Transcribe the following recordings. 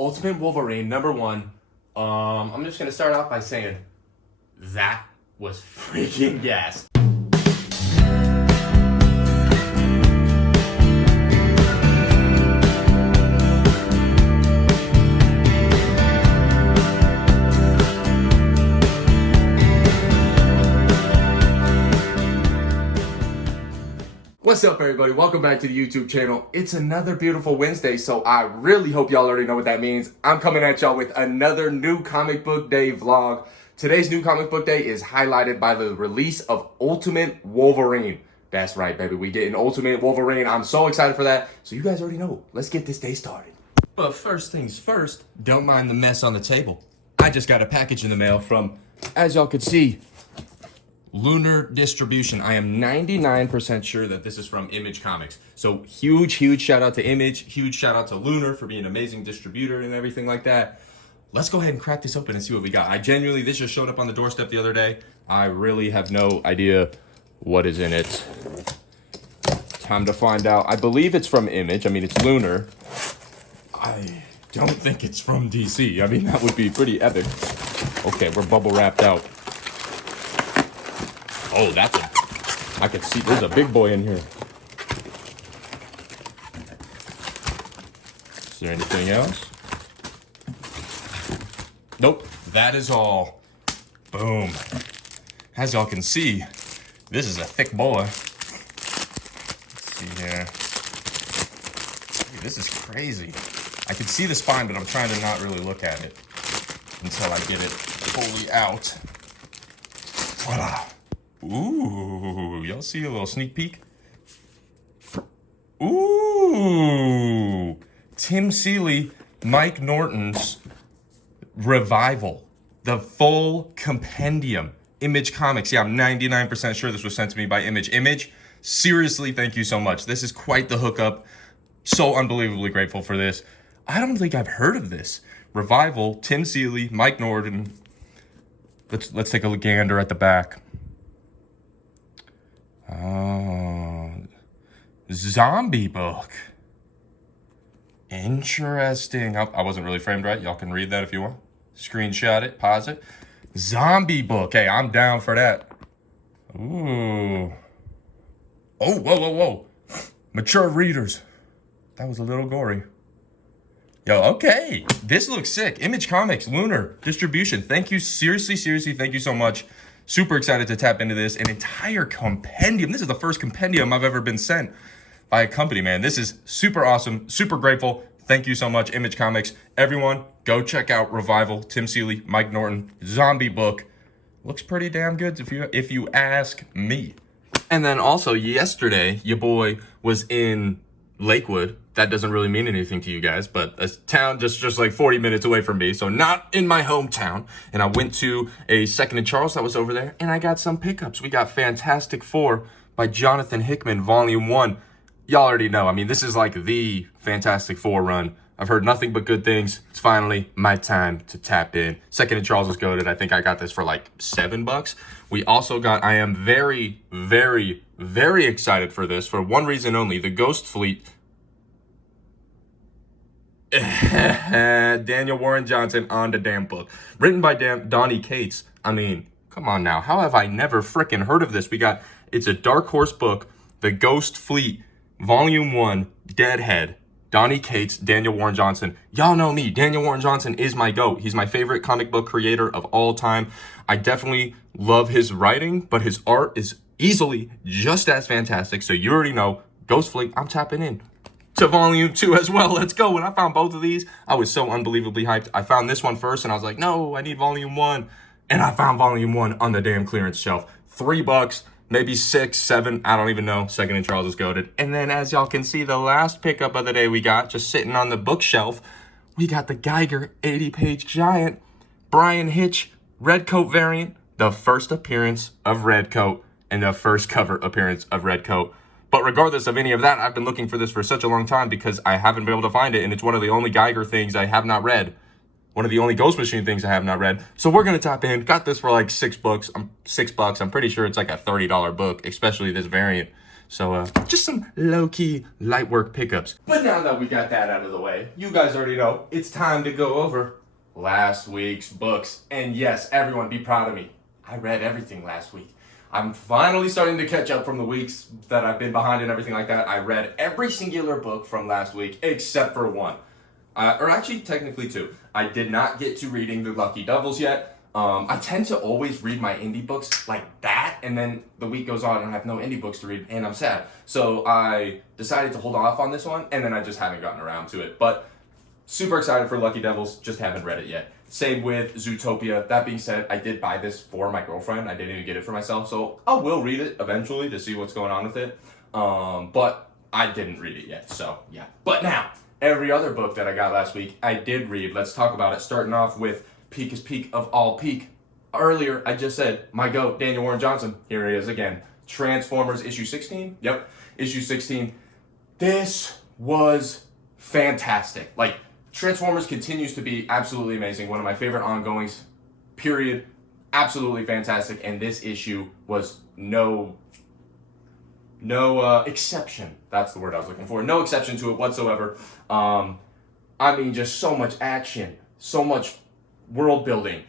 Ultimate Wolverine, #1. I'm just gonna start off by saying that was freaking gas. What's up, everybody? Welcome back to the YouTube channel. It's another beautiful Wednesday, so I really hope y'all already know what that means. I'm coming at y'all with another new comic book day vlog. Today's new comic book day is highlighted by the release of Ultimate Wolverine. That's right, baby. We getting Ultimate Wolverine. I'm so excited for that. So you guys already know. Let's get this day started. But first things first, don't mind the mess on the table. I just got a package in the mail from, as y'all could see, Lunar Distribution. I am 99% sure that this is from Image Comics. So huge shout out to Image, huge shout out to Lunar for being an amazing distributor and everything like that. Let's go ahead and crack this open and see what we got. This just showed up on the doorstep the other day. I really have no idea what is in it. Time to find out. I believe it's from Image. I mean, it's Lunar. I don't think it's from DC. I mean, that would be pretty epic. Okay, we're bubble wrapped out. Oh, I can see there's a big boy in here. Is there anything else? Nope, that is all. Boom. As y'all can see, this is a thick boy. Let's see here. Dude, this is crazy. I can see the spine, but I'm trying to not really look at it until I get it fully out. Voila. Ooh, y'all see a little sneak peek? Ooh, Tim Seeley, Mike Norton's Revival, the full compendium. Image Comics. Yeah, I'm 99% sure this was sent to me by Image. Image, seriously, thank you so much. This is quite the hookup. So unbelievably grateful for this. I don't think I've heard of this. Revival, Tim Seeley, Mike Norton. Let's take a gander at the back. Oh, zombie book. Interesting. I wasn't really framed right. Y'all can read that if you want. Screenshot it, pause it. Zombie book. Hey, I'm down for that. Ooh. Oh, whoa. Mature readers. That was a little gory. Yo, okay. This looks sick. Image Comics, Lunar Distribution. Thank you. Seriously, thank you so much. Super excited to tap into this. An entire compendium. This is the first compendium I've ever been sent by a company, man. This is super awesome. Super grateful. Thank you so much, Image Comics. Everyone, go check out Revival, Tim Seeley, Mike Norton, zombie book. Looks pretty damn good if you ask me. And then also yesterday, your boy was in Lakewood. That doesn't really mean anything to you guys, but a town just like 40 minutes away from me, so not in my hometown. And I went to a Second and Charles that was over there, and I got some pickups. We got Fantastic Four by Jonathan Hickman, Volume 1. Y'all already know. I mean, this is like the Fantastic Four run. I've heard nothing but good things. It's finally my time to tap in. Second and Charles was goated. I think I got this for like $7. We also got, I am very excited for this for one reason only, the Ghost Fleet. Daniel Warren Johnson on the damn book. Written by Donnie Cates. I mean, come on now. How have I never frickin' heard of this? It's a Dark Horse book, The Ghost Fleet, Volume 1, Deadhead, Donnie Cates, Daniel Warren Johnson. Y'all know me. Daniel Warren Johnson is my GOAT. He's my favorite comic book creator of all time. I definitely love his writing, but his art is easily just as fantastic. So you already know, Ghost Fleet, I'm tapping in to Volume 2 as well. Let's go. When I found both of these, I was so unbelievably hyped. I found this one first, and I was like, no, I need Volume 1. And I found Volume 1 on the damn clearance shelf. $3, maybe 6, 7, I don't even know. Second and Charles is goated. And then, as y'all can see, the last pickup of the day we got, just sitting on the bookshelf, we got the Geiger 80-page giant, Brian Hitch, Redcoat variant, the first appearance of Redcoat, and the first cover appearance of Redcoat. But regardless of any of that, I've been looking for this for such a long time because I haven't been able to find it, and it's one of the only Geiger things I have not read. One of the only Ghost Machine things I have not read. So we're going to tap in. Got this for like $6. $6. I'm pretty sure it's like a $30 book, especially this variant. So just some low-key light work pickups. But now that we got that out of the way, you guys already know it's time to go over last week's books. And yes, everyone be proud of me. I read everything last week. I'm finally starting to catch up from the weeks that I've been behind and everything like that. I read every singular book from last week except for one. Or actually, technically two. I did not get to reading The Lucky Devils yet. I tend to always read my indie books like that, and then the week goes on and I have no indie books to read, and I'm sad. So I decided to hold off on this one, and then I just haven't gotten around to it. But super excited for Lucky Devils, just haven't read it yet. Same with Zootopia. That being said, I did buy this for my girlfriend. I didn't even get it for myself, so I will read it eventually to see what's going on with it. But I didn't read it yet, so yeah. But now, every other book that I got last week, I did read. Let's talk about it, starting off with Peak is Peak of all peak. Earlier, I just said, my GOAT, Daniel Warren Johnson. Here he is again. Transformers issue 16. Yep, issue 16. This was fantastic. Like, Transformers continues to be absolutely amazing. One of my favorite ongoings, period. Absolutely fantastic. And this issue was no exception. That's the word I was looking for. No exception to it whatsoever. I mean, just so much action, so much world building.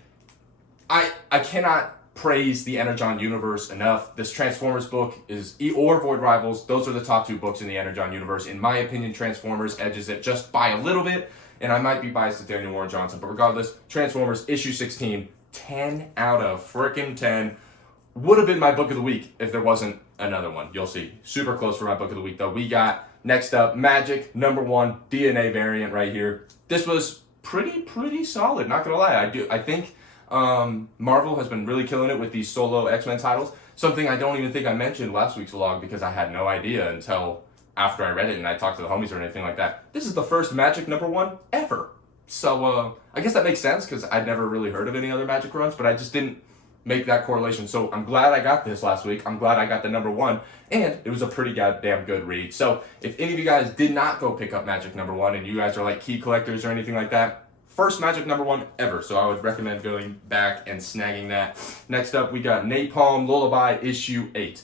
I cannot praise the Energon universe enough. This Transformers book or Void Rivals, those are the top two books in the Energon universe. In my opinion, Transformers edges it just by a little bit, and I might be biased to Daniel Warren Johnson, but regardless, Transformers issue 16, 10 out of frickin' 10. Would have been my book of the week if there wasn't another one. You'll see. Super close for my book of the week, though. We got, next up, Magic, #1, DNA variant right here. This was pretty solid, not gonna lie. I think Marvel has been really killing it with these solo X-Men titles. Something I don't even think I mentioned last week's vlog because I had no idea until after I read it and I talked to the homies or anything like that. This is the first Magic #1 ever. So I guess that makes sense because I'd never really heard of any other Magic runs, but I just didn't make that correlation. So I'm glad I got this last week. I'm glad I got the #1, and it was a pretty goddamn good read. So if any of you guys did not go pick up Magic #1 and you guys are like key collectors or anything like that, first Magic #1 ever. So I would recommend going back and snagging that. Next up, we got Napalm Lullaby issue 8.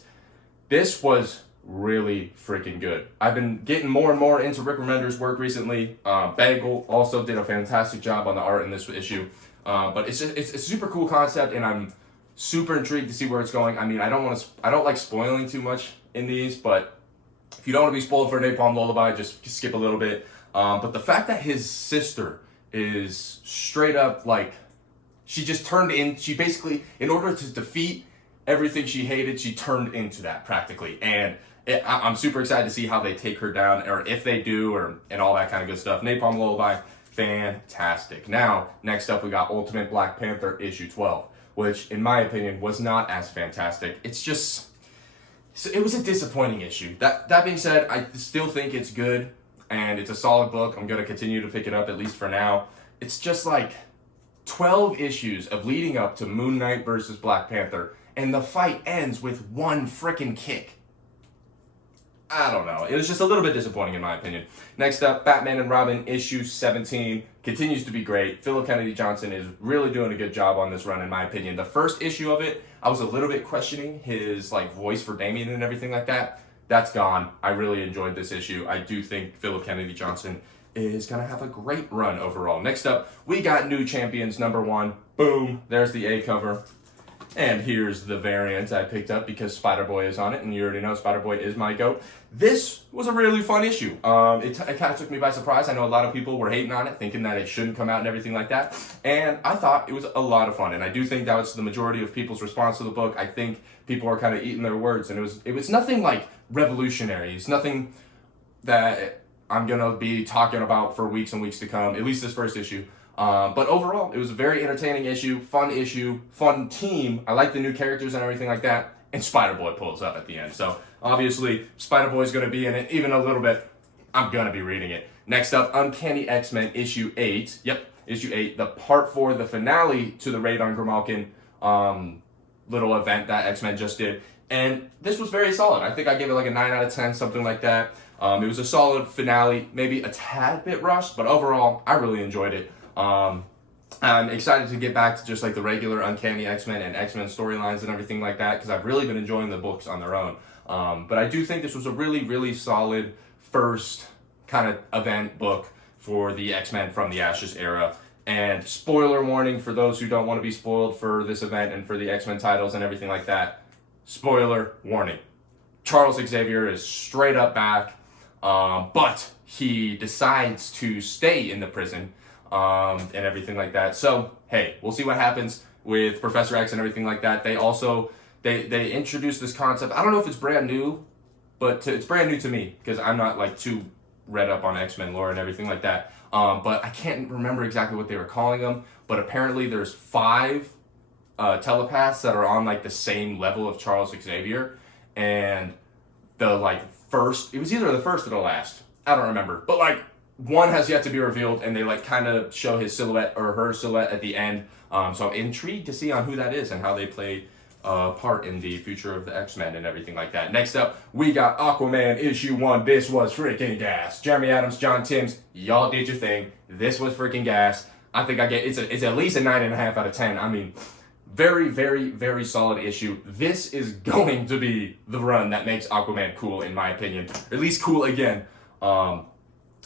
This was really freaking good. I've been getting more and more into Rick Remender's work recently. Bagel also did a fantastic job on the art in this issue. But it's a super cool concept, and I'm super intrigued to see where it's going. I mean, I don't like spoiling too much in these, but if you don't want to be spoiled for Napalm Lullaby, just skip a little bit. But the fact that his sister is straight up like, she basically, in order to defeat everything she hated, she turned into that practically. And I'm super excited to see how they take her down, or if they do, and all that kind of good stuff. Napalm Lullaby, fantastic. Now, next up we got Ultimate Black Panther issue 12, which in my opinion was not as fantastic. It was a disappointing issue. That being said, I still think it's good, and it's a solid book. I'm going to continue to pick it up, at least for now. It's just like 12 issues of leading up to Moon Knight versus Black Panther, and the fight ends with one frickin' kick. I don't know. It was just a little bit disappointing in my opinion. Next up, Batman and Robin issue 17 continues to be great. Philip Kennedy Johnson is really doing a good job on this run in my opinion. The first issue of it, I was a little bit questioning his voice for Damian and everything like that. That's gone. I really enjoyed this issue. I do think Philip Kennedy Johnson is going to have a great run overall. Next up, we got New Champions #1. Boom. There's the A cover. And here's the variant I picked up because Spider-Boy is on it, and you already know Spider-Boy is my GOAT. This was a really fun issue. It kind of took me by surprise. I know a lot of people were hating on it, thinking that it shouldn't come out and everything like that. And I thought it was a lot of fun, and I do think that was the majority of people's response to the book. I think people are kind of eating their words, and it was nothing like revolutionary. It's nothing that I'm going to be talking about for weeks and weeks to come, at least this first issue. But overall, it was a very entertaining issue, fun team. I like the new characters and everything like that. And Spider-Boy pulls up at the end. So, obviously, Spider-Boy's going to be in it even a little bit. I'm going to be reading it. Next up, Uncanny X-Men issue 8. Yep, issue 8. The part 4, the finale to the Raid on Grimalkin little event that X-Men just did. And this was very solid. I think I gave it like a 9 out of 10, something like that. It was a solid finale, maybe a tad bit rushed, but overall, I really enjoyed it. I'm excited to get back to just like the regular Uncanny X-Men and X-Men storylines and everything like that, because I've really been enjoying the books on their own. But I do think this was a really, really solid first kind of event book for the X-Men from the Ashes era. And spoiler warning for those who don't want to be spoiled for this event and for the X-Men titles and everything like that. Spoiler warning. Charles Xavier is straight up back, but he decides to stay in the prison and everything like that. So, hey, we'll see what happens with Professor X and everything like that. They also, they introduced this concept. I don't know if it's brand new, but it's brand new to me because I'm not like too read up on X-Men lore and everything like that. But I can't remember exactly what they were calling them. But apparently there's 5 telepaths that are on like the same level of Charles Xavier. And the like first, it was either the first or the last. I don't remember. But like one has yet to be revealed, and they like kind of show his silhouette or her silhouette at the end. So I'm intrigued to see on who that is and how they play part in the future of the X-Men and everything like that. Next up, we got Aquaman issue 1. This was freaking gas. Jeremy Adams, John Timms, y'all did your thing. This was freaking gas. I think it's at least a 9.5 out of 10. I mean, very, very, very solid issue. This is going to be the run that makes Aquaman cool, in my opinion. Or at least cool again.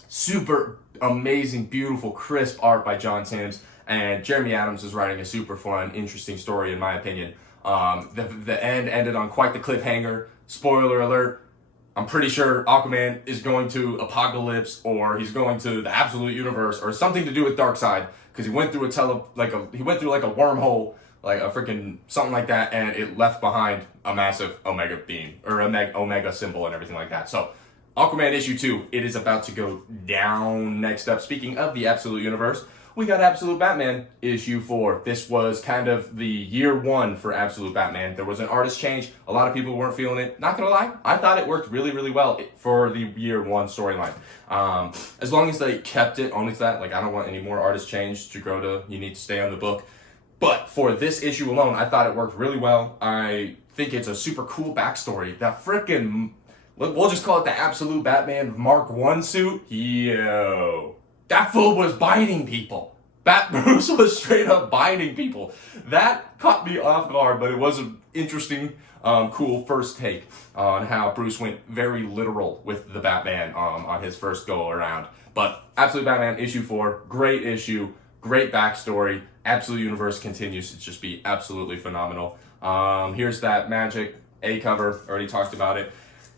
Super amazing, beautiful, crisp art by John Timms. And Jeremy Adams is writing a super fun, interesting story, in my opinion. The end ended on quite the cliffhanger. Spoiler alert. I'm pretty sure Aquaman is going to Apocalypse, or he's going to the Absolute Universe, or something to do with Darkseid, because he went through he went through like a wormhole, like a freaking something like that, and it left behind a massive Omega beam or Omega symbol and everything like that. So Aquaman issue 2, it is about to go down. Next up, speaking of the Absolute Universe, we got Absolute Batman issue 4. This was kind of the year 1 for Absolute Batman. There was an artist change. A lot of people weren't feeling it. Not gonna lie, I thought it worked really, really well for the year 1 storyline. As long as they kept it only to that, like I don't want any more artist change to grow to, you need to stay on the book. But for this issue alone, I thought it worked really well. I think it's a super cool backstory. That freaking, we'll just call it the Absolute Batman Mark 1 suit. Yo. That fool was biting people. Bruce was straight up biting people. That caught me off guard, but it was an interesting, cool first take on how Bruce went very literal with the Batman on his first go around. But Absolute Batman issue 4, great issue, great backstory. Absolute Universe continues to just be absolutely phenomenal. Here's that Magic A cover, already talked about it.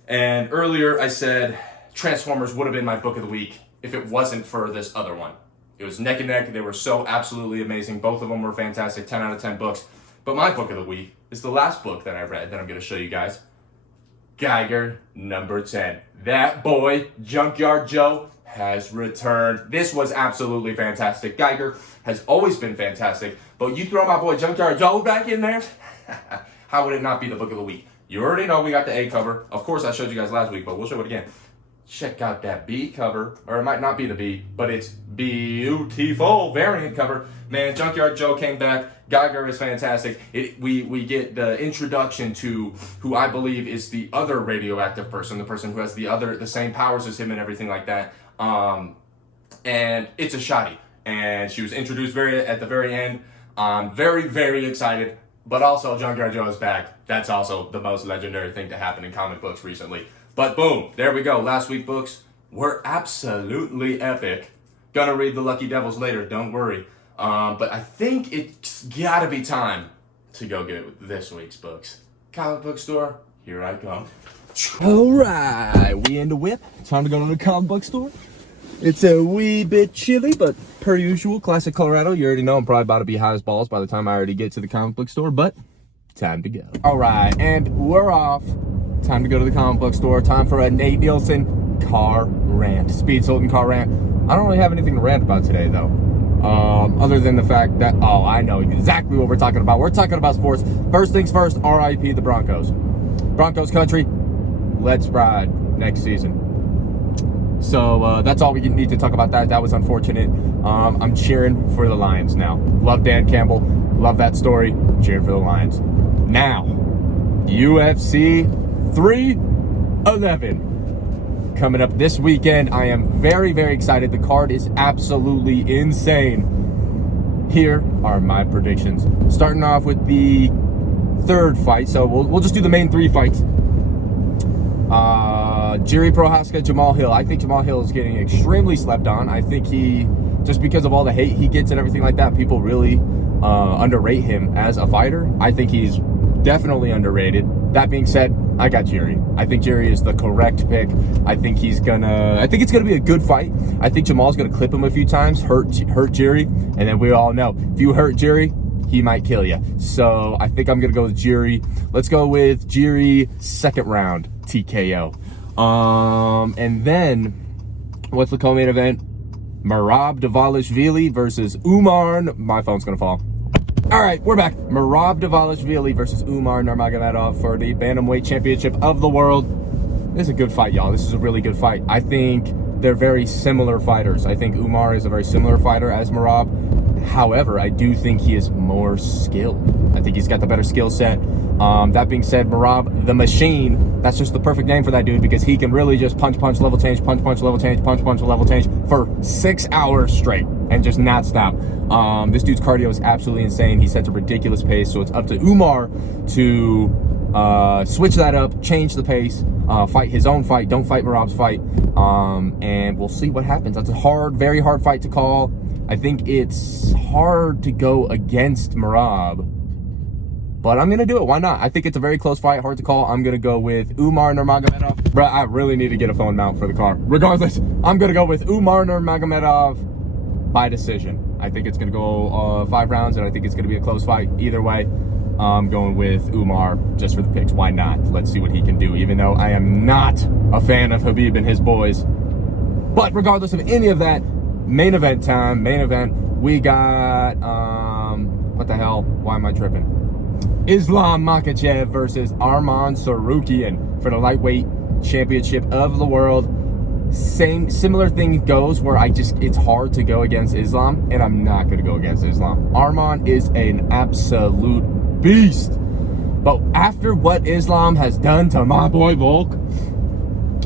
And earlier I said Transformers would have been my book of the week if it wasn't for this other one. It was neck and neck. They were so absolutely amazing. Both of them were fantastic, 10 out of 10 books. But my book of the week is the last book that I read that I'm going to show you guys. Geiger, number 10. That boy, Junkyard Joe, has returned. This was absolutely fantastic. Geiger has always been fantastic, but you throw my boy Junkyard Joe back in there, how would it not be the book of the week? You already know we got the A cover. Of course, I showed you guys last week, but we'll show it again. Check out that B cover, or it might not be the B, but it's beautiful variant cover. Man, Junkyard Joe came back. Geiger is fantastic. We get the introduction to who I believe is the other radioactive person, the person who has the same powers as him and everything like that. And it's a shoddy. And she was introduced at the very end. I'm very, very excited. But also, Junkyard Joe is back. That's also the most legendary thing to happen in comic books recently. But boom, there we go. Last week books were absolutely epic. Gonna read the Lucky Devils later, don't worry. But I think it's gotta be time to go get this week's books. Comic book store, here I come. Alright, we in the whip. Time to go to the comic book store. It's a wee bit chilly, but per usual, classic Colorado. You already know I'm probably about to be high as balls by the time I already get to the comic book store, but time to go. Alright, and we're off. Time to go to the comic book store. Time for a Nate Nielsen car rant. Speed Sultan car rant. I don't really have anything to rant about today, though. Other than the fact that, oh, I know exactly what we're talking about. We're talking about sports. First things first, RIP the Broncos. Broncos country, let's ride next season. So that's all we need to talk about that. That was unfortunate. I'm cheering for the Lions now. Love Dan Campbell. Love that story. Cheering for the Lions. Now, UFC 311 coming up this weekend. I am very, very excited. The card is absolutely insane. Here are my predictions. Starting off with the third fight. So we'll just do the main 3 fights. Jiri Prohaska, Jamal Hill. I think Jamal Hill is getting extremely slept on. I think he, just because of all the hate he gets and everything like that, people really underrate him as a fighter. I think he's definitely underrated. That being said, I got Jiri. I think Jiri is the correct pick. I think it's gonna be a good fight. I think Jamal's gonna clip him a few times, hurt Jiri, and then we all know if you hurt Jiri, he might kill you. So I think I'm gonna go with Jiri. Let's go with Jiri second round TKO. And then what's the co-main event? Merab Dvalishvili versus Umar. My phone's gonna fall. All right, we're back. Merab Dvalishvili versus Umar Nurmagomedov for the Bantamweight Championship of the World. This is a good fight, y'all. This is a really good fight. I think they're very similar fighters. I think Umar is a very similar fighter as Merab. However, I do think he is more skilled. I think he's got the better skill set. That being said, Merab, the Machine, that's just the perfect name for that dude because he can really just punch, level change, punch, level change, punch, level change for 6 hours straight and just not stop. This dude's cardio is absolutely insane. He sets a ridiculous pace, so it's up to Umar to switch that up, change the pace, fight his own fight, don't fight Merab's fight, and we'll see what happens. That's a very hard fight to call. I think it's hard to go against Merab, but I'm going to do it. Why not? I think it's a very close fight, hard to call. I'm going to go with Umar Nurmagomedov. Bro, I really need to get a phone mount for the car. Regardless, I'm going to go with Umar Nurmagomedov by decision. I think it's going to go 5 rounds, and I think it's going to be a close fight. Either way, I'm going with Umar just for the picks. Why not? Let's see what he can do, even though I am not a fan of Khabib and his boys. But regardless of any of that, main event time, we got, what the hell? Why am I tripping? Islam Makhachev versus Arman Tsarukyan for the lightweight championship of the world. Similar thing goes where it's hard to go against Islam, and I'm not going to go against Islam. Arman is an absolute beast. But after what Islam has done to my boy Volk,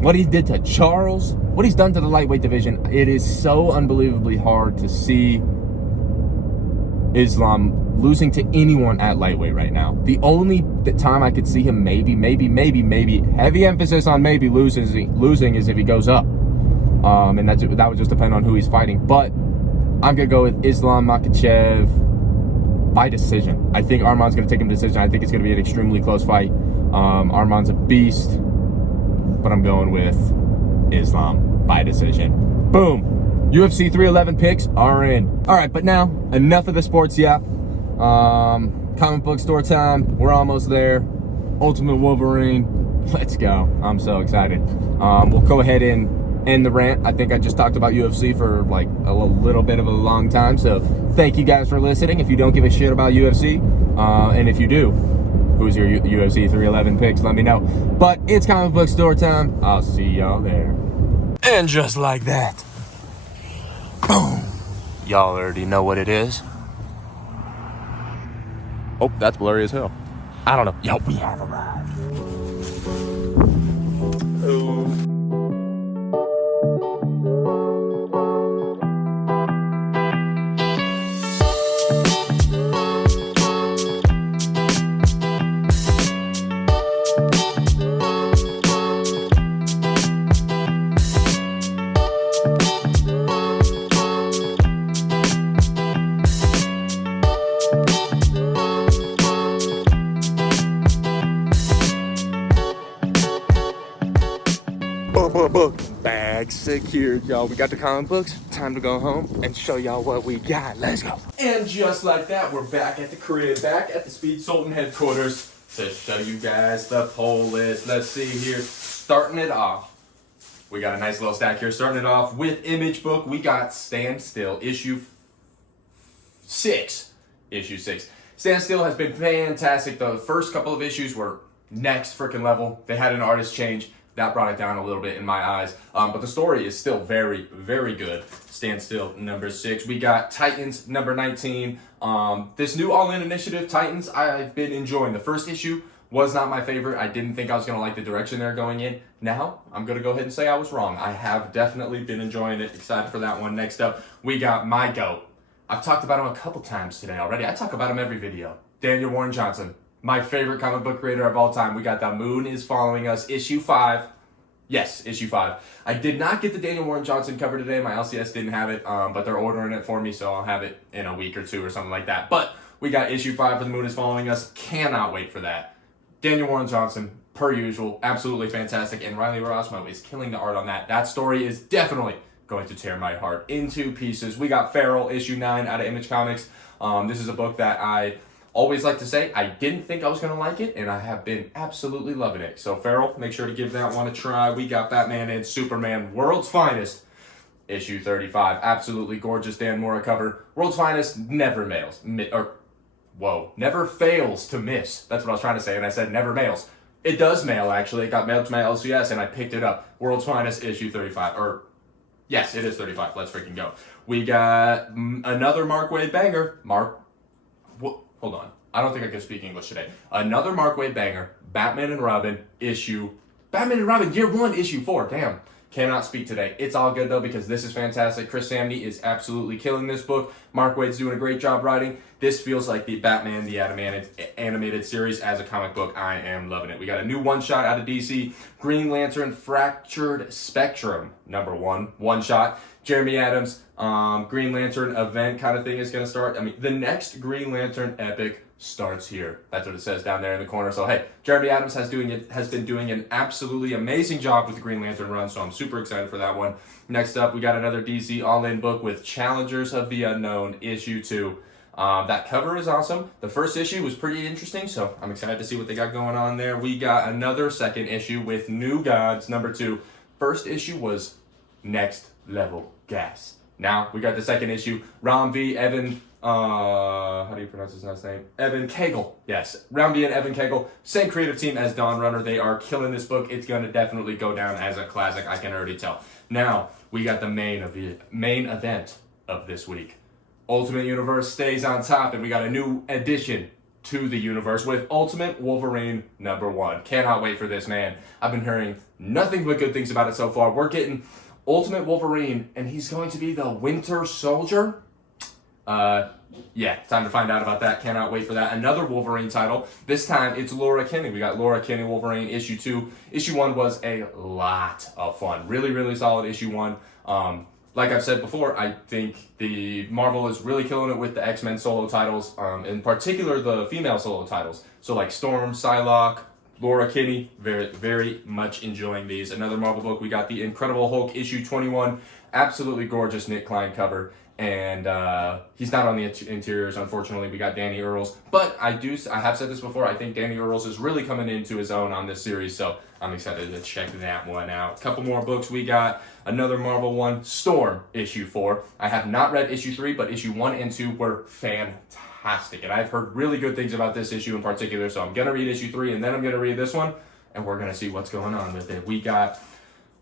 what he did to Charles, what he's done to the lightweight division, it is so unbelievably hard to see Islam losing to anyone at lightweight right now. The only time I could see him maybe, heavy emphasis on maybe losing is if he goes up. And that would just depend on who he's fighting. But I'm going to go with Islam Makhachev by decision. I think Arman's going to take him to decision. I think it's going to be an extremely close fight. Arman's a beast, but I'm going with Islam by decision. Boom. UFC 311 picks are in. All right, but now enough of the sports yap. Comic book store time. We're almost there. Ultimate Wolverine. Let's go. I'm so excited. We'll go ahead and end the rant. I think I just talked about UFC for like a little bit of a long time. So thank you guys for listening. If you don't give a shit about UFC, and if you do, who's your UFC 311 picks? Let me know. But it's comic book store time. I'll see y'all there. And just like that, boom. Y'all already know what it is. Oh, that's blurry as hell. I don't know. Yo, we have arrived. Oh. Bag secured, y'all. We got the comic books. Time to go home and show y'all what we got. Let's go. And just like that, we're back at the crib, back at the Speed Sultan headquarters to show you guys the poll list. Let's see here. Starting it off, we got a nice little stack here. Starting it off with Image Book, we got Stand Still, issue 6. Stand Still has been fantastic. The first couple of issues were next freaking level. They had an artist change. That brought it down a little bit in my eyes. But the story is still very, very good. Stand Still, number 6. We got Titans, number 19. This new All-In Initiative, Titans, I've been enjoying. The first issue was not my favorite. I didn't think I was going to like the direction they're going in. Now, I'm going to go ahead and say I was wrong. I have definitely been enjoying it. Excited for that one. Next up, we got my GOAT. I've talked about him a couple times today already. I talk about him every video. Daniel Warren Johnson. My favorite comic book creator of all time. We got The Moon is Following Us, issue 5. Yes, issue 5. I did not get the Daniel Warren Johnson cover today. My LCS didn't have it, but they're ordering it for me, so I'll have it in a week or two or something like that. But we got issue 5 for The Moon is Following Us. Cannot wait for that. Daniel Warren Johnson, per usual, absolutely fantastic. And Riley Rosmo is killing the art on that. That story is definitely going to tear my heart into pieces. We got Feral, issue 9 out of Image Comics. This is a book that I always like to say I didn't think I was going to like it, and I have been absolutely loving it. So Feral, make sure to give that one a try. We got Batman and Superman, World's Finest, issue 35. Absolutely gorgeous Dan Mora cover. World's Finest never never fails to miss. That's what I was trying to say, and I said never mails. It does mail, actually. It got mailed to my LCS, and I picked it up. World's Finest, issue 35. Yes, it is 35. Let's freaking go. We got another Mark Waid banger. Hold on. I don't think I can speak English today. Another Mark Waid banger. Batman and Robin Year 1, issue 4. Damn. Cannot speak today. It's all good, though, because this is fantastic. Chris Samney is absolutely killing this book. Mark Waid's doing a great job writing. This feels like the Batman, the animated series as a comic book. I am loving it. We got a new one-shot out of DC. Green Lantern Fractured Spectrum, #1. One-shot. Jeremy Adams, Green Lantern event kind of thing is going to start. I mean, the next Green Lantern epic starts here. That's what it says down there in the corner. So, hey, Jeremy Adams has been doing an absolutely amazing job with the Green Lantern run, so I'm super excited for that one. Next up, we got another DC all-in book with Challengers of the Unknown, issue 2. That cover is awesome. The first issue was pretty interesting, so I'm excited to see what they got going on there. We got another second issue with New Gods, #2. First issue was Next Level Gas. Now we got the second issue. Ram V. Evan, how do you pronounce his last name? Evan Cagle. Yes, Ram V and Evan Cagle, same creative team as Dawn Runner. They are killing this book. It's gonna definitely go down as a classic. I can already tell. Now we got the main event of this week. Ultimate Universe stays on top, and we got a new addition to the universe with Ultimate Wolverine #1. Cannot wait for this, man. I've been hearing nothing but good things about it so far. We're getting Ultimate Wolverine, and he's going to be the Winter Soldier. Yeah, time to find out about that. Cannot wait for that. Another Wolverine title. This time it's Laura Kinney. We got Laura Kinney Wolverine issue 2. Issue 1 was a lot of fun. Really, really solid issue 1. Like I've said before, I think the Marvel is really killing it with the X-Men solo titles, in particular the female solo titles. So like Storm, Psylocke, Laura Kinney, very, very much enjoying these. Another Marvel book, we got the Incredible Hulk issue 21. Absolutely gorgeous Nick Klein cover. And he's not on the interiors, unfortunately. We got Danny Earls. But I have said this before, I think Danny Earls is really coming into his own on this series. So I'm excited to check that one out. A couple more books. We got another Marvel one, Storm, issue 4. I have not read issue 3, but issue 1 and 2 were fantastic. And I've heard really good things about this issue in particular. So I'm going to read issue 3, and then I'm going to read this one. And we're going to see what's going on with it. We got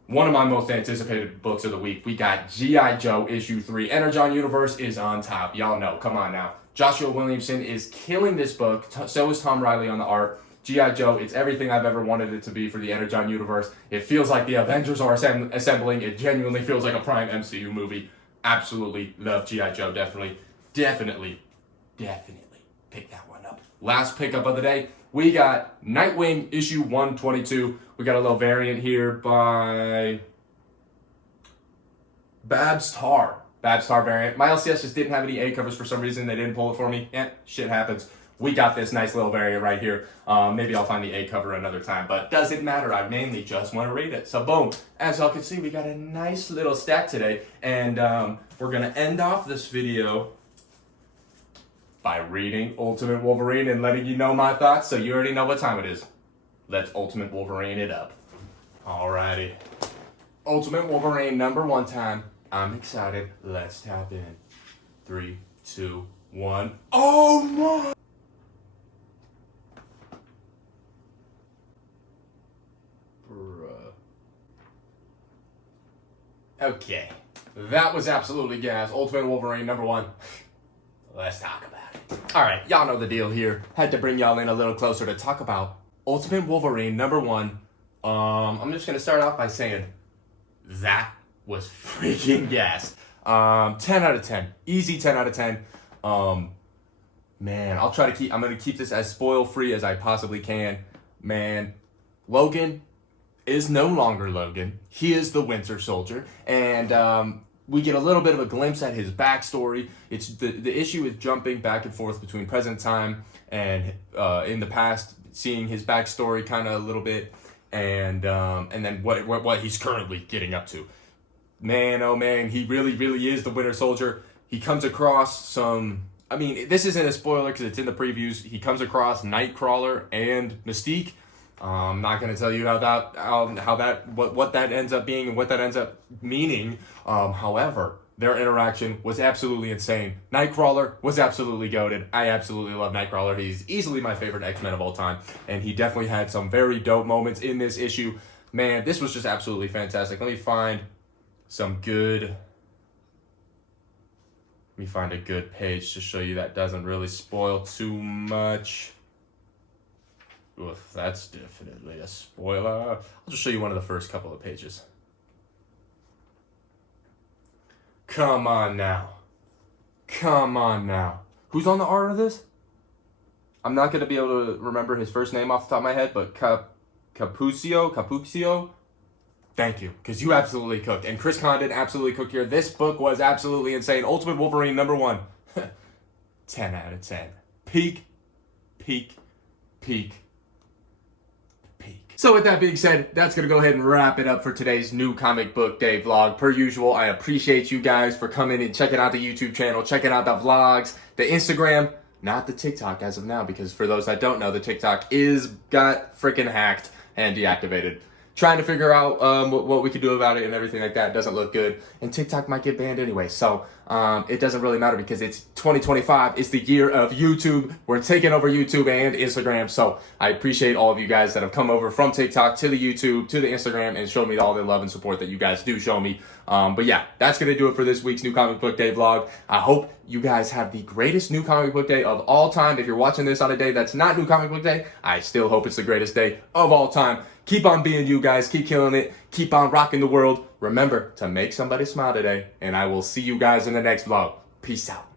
one of my most anticipated books of the week. We got G.I. Joe issue 3. Energon Universe is on top. Y'all know. Come on now. Joshua Williamson is killing this book. So is Tom Riley on the art. G.I. Joe, it's everything I've ever wanted it to be for the Energon Universe. It feels like the Avengers are assembling. It genuinely feels like a prime MCU movie. Absolutely love G.I. Joe. Definitely pick that one up. Last pickup of the day. We got Nightwing issue 122. We got a little variant here by Babs Tar. Babs Tar variant. My LCS just didn't have any A covers for some reason. They didn't pull it for me. Shit happens. We got this nice little variant right here. Maybe I'll find the A cover another time, but doesn't matter. I mainly just want to read it. So boom. As y'all can see, we got a nice little stack today. And we're going to end off this video by reading Ultimate Wolverine and letting you know my thoughts, so you already know what time it is. Let's Ultimate Wolverine it up. Alrighty. Ultimate Wolverine #1 time. I'm excited. Let's tap in. 3, 2, 1. Oh my! Bruh. Okay. That was absolutely gas. Ultimate Wolverine #1. Let's talk about it. Alright, y'all know the deal here. Had to bring y'all in a little closer to talk about Ultimate Wolverine #1. I'm just going to start off by saying that was freaking gas. 10 out of 10. Easy 10 out of 10. Man, I'm going to keep this as spoil free as I possibly can. Man, Logan, is no longer Logan. He is the Winter Soldier, and we get a little bit of a glimpse at his backstory. It's the issue is jumping back and forth between present time and in the past, seeing his backstory kind of a little bit, and then what he's currently getting up to. Man, oh man, he really is the Winter Soldier. He comes across some. I mean, this isn't a spoiler because it's in the previews. He comes across Nightcrawler and Mystique. I'm not gonna tell you what that ends up being and what that ends up meaning. However, their interaction was absolutely insane. Nightcrawler was absolutely goated. I absolutely love Nightcrawler. He's easily my favorite X-Men of all time, and he definitely had some very dope moments in this issue. Man, this was just absolutely fantastic. Let me find a good page to show you that doesn't really spoil too much. Oof, that's definitely a spoiler. I'll just show you one of the first couple of pages. Come on now. Who's on the art of this? I'm not going to be able to remember his first name off the top of my head, but Capuccio. Thank you, because you absolutely cooked. And Chris Condon absolutely cooked here. This book was absolutely insane. Ultimate Wolverine #1. 10 out of 10. Peak. So with that being said, that's going to go ahead and wrap it up for today's new comic book day vlog. Per usual, I appreciate you guys for coming and checking out the YouTube channel, checking out the vlogs, the Instagram, not the TikTok as of now, because for those that don't know, the TikTok got freaking hacked and deactivated. Trying to figure out what we could do about it and everything like that. It doesn't look good. And TikTok might get banned anyway. So it doesn't really matter because it's 2025. It's the year of YouTube. We're taking over YouTube and Instagram. So I appreciate all of you guys that have come over from TikTok to the YouTube, to the Instagram, and showed me all the love and support that you guys do show me. But yeah, that's going to do it for this week's New Comic Book Day vlog. I hope you guys have the greatest New Comic Book Day of all time. If you're watching this on a day that's not New Comic Book Day, I still hope it's the greatest day of all time. Keep on being you guys. Keep killing it. Keep on rocking the world. Remember to make somebody smile today. And I will see you guys in the next vlog. Peace out.